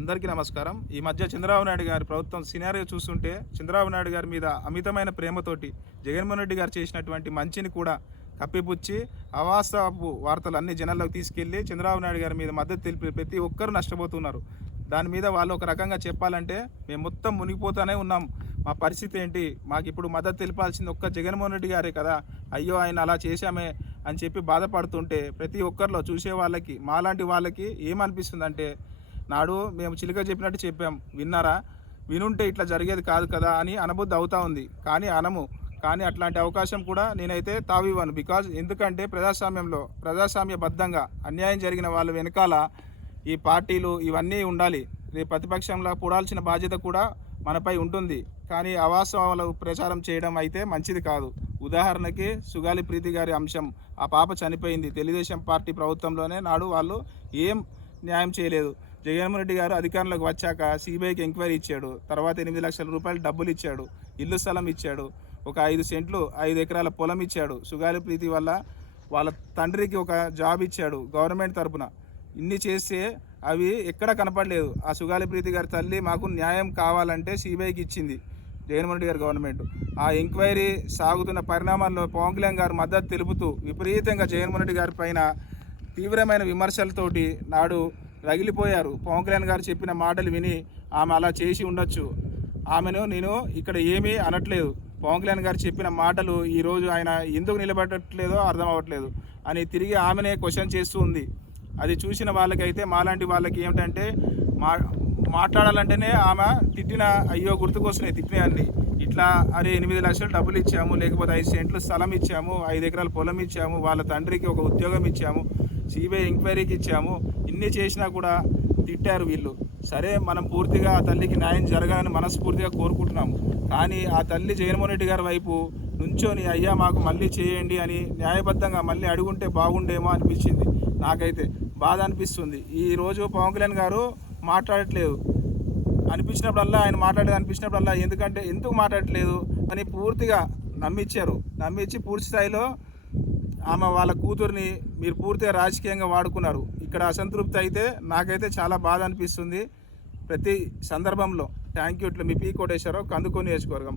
అందరికీ నమస్కారం. ఈ మధ్య చంద్రబాబు నాయుడు గారి ప్రభుత్వం సినారియో చూస్తుంటే చంద్రబాబు నాయుడు గారి మీద అమితమైన ప్రేమతోటి జగన్మోహన్ రెడ్డి గారు చేసినటువంటి మంచిని కూడా కప్పిపుచ్చి అవాస్తవపు వార్తలన్నీ జనాల్లోకి తీసుకెళ్లి చంద్రబాబు నాయుడు గారి మీద మద్దతు తెలిపి ప్రతి ఒక్కరూ నష్టపోతున్నారు. దాని మీద వాళ్ళు ఒక రకంగా చెప్పాలంటే మేము మొత్తం మునిగిపోతూనే ఉన్నాం. మా పరిస్థితి ఏంటి? మాకు ఇప్పుడు మద్దతు తెలిపాల్సింది ఒక్క జగన్మోహన్ రెడ్డి గారే కదా. అయ్యో ఆయన అలా చేశామే అని చెప్పి బాధపడుతుంటే ప్రతి ఒక్కరిలో చూసే వాళ్ళకి మాలాంటి వాళ్ళకి ఏమనిపిస్తుందంటే నాడు మేము చిలుక చెప్పినట్టు చెప్పాం, విన్నారా? వినుంటే ఇట్లా జరిగేది కాదు కదా అని అనబుద్ధి అవుతా ఉంది. కానీ అట్లాంటి అవకాశం కూడా నేనైతే తావివ్వను. ఎందుకంటే ప్రజాస్వామ్యబద్ధంగా అన్యాయం జరిగిన వాళ్ళ వెనకాల ఈ పార్టీలు ఇవన్నీ ఉండాలి. రేపు ప్రతిపక్షంలో కూడాల్సిన బాధ్యత కూడా మనపై ఉంటుంది. కానీ అవాస్తవాలు ప్రచారం చేయడం అయితే మంచిది కాదు. ఉదాహరణకి సుగాలి ప్రీతి గారి అంశం, ఆ పాప చనిపోయింది తెలుగుదేశం పార్టీ ప్రభుత్వంలోనే. నాడు వాళ్ళు ఏం న్యాయం చేయలేదు. జగన్మోహన్ రెడ్డి గారు అధికారంలోకి వచ్చాక సిబిఐకి ఎంక్వైరీ ఇచ్చాడు. తర్వాత 8 లక్షల రూపాయలు డబ్బులు ఇచ్చాడు, ఇల్లు స్థలం ఇచ్చాడు, ఒక 5 సెంట్లు 5 ఎకరాల పొలం ఇచ్చాడు. సుగాలి ప్రీతి వల్ల వాళ్ళ తండ్రికి ఒక జాబ్ ఇచ్చాడు గవర్నమెంట్ తరపున. ఇన్ని చేస్తే అవి ఎక్కడ కనపడలేదు. ఆ సుగాలి ప్రీతి గారి తల్లి మాకు న్యాయం కావాలంటే సిబిఐకి ఇచ్చింది జగన్మోహన్ రెడ్డి గారి గవర్నమెంట్. ఆ ఎంక్వైరీ సాగుతున్న పరిణామాల్లో పవన్ కళ్యాణ్ గారు మద్దతు తెలుపుతూ విపరీతంగా జగన్మోహన్ రెడ్డి గారి పైన తీవ్రమైన విమర్శలతోటి నాడు రగిలిపోయారు. పవన్ కళ్యాణ్ గారు చెప్పిన మాటలు విని ఆమె అలా చేసి ఉండొచ్చు. ఆమెను నేను ఇక్కడ ఏమీ అనట్లేదు. పవన్ కళ్యాణ్ గారు చెప్పిన మాటలు ఈరోజు ఆయన ఎందుకు నిలబడట్లేదో అర్థం అవ్వట్లేదు అని తిరిగి ఆమెనే క్వశ్చన్ చేస్తూ ఉంది. అది చూసిన వాళ్ళకైతే మాలాంటి వాళ్ళకి ఏమిటంటే మాట్లాడాలంటేనే ఆమె తిట్టిన అయ్యో గుర్తుకొస్తున్నాయి తిట్టినవన్నీ. ఇట్లా అరే 8 లక్షలు డబ్బులు ఇచ్చాము, లేకపోతే 5 సెంట్లు స్థలం ఇచ్చాము, 5 ఎకరాల పొలం ఇచ్చాము, వాళ్ళ తండ్రికి ఒక ఉద్యోగం ఇచ్చాము, సిబిఐ ఎంక్వైరీకి ఇచ్చాము, ఇన్ని చేసినా కూడా తిట్టారు వీళ్ళు. సరే, మనం పూర్తిగా ఆ తల్లికి న్యాయం జరగాలని మనస్ఫూర్తిగా కోరుకుంటున్నాము. కానీ ఆ తల్లి జగన్మోహన్ రెడ్డి గారి వైపు నుంచొని అయ్యా మాకు మళ్ళీ చేయండి అని న్యాయబద్ధంగా మళ్ళీ అడుగుంటే బాగుండేమో అనిపించింది. నాకైతే బాధ అనిపిస్తుంది. ఈరోజు పవన్ కళ్యాణ్ గారు మాట్లాడట్లేదు అనిపించినప్పుడల్లా, ఆయన అనిపించినప్పుడల్లా ఎందుకు మాట్లాడట్లేదు అని పూర్తిగా నమ్మించి పూర్తి స్థాయిలో ఆమె వాళ్ళ కూతుర్ని మీరు పూర్తిగా రాజకీయంగా వాడుకున్నారు. ఇక్కడ అసంతృప్తి అయితే నాకైతే చాలా బాధ అనిపిస్తుంది ప్రతి సందర్భంలో. Thank you. ఇట్లా మీ పి కోటేశ్వరరావు, కందుకూరు నియోజకవర్గం.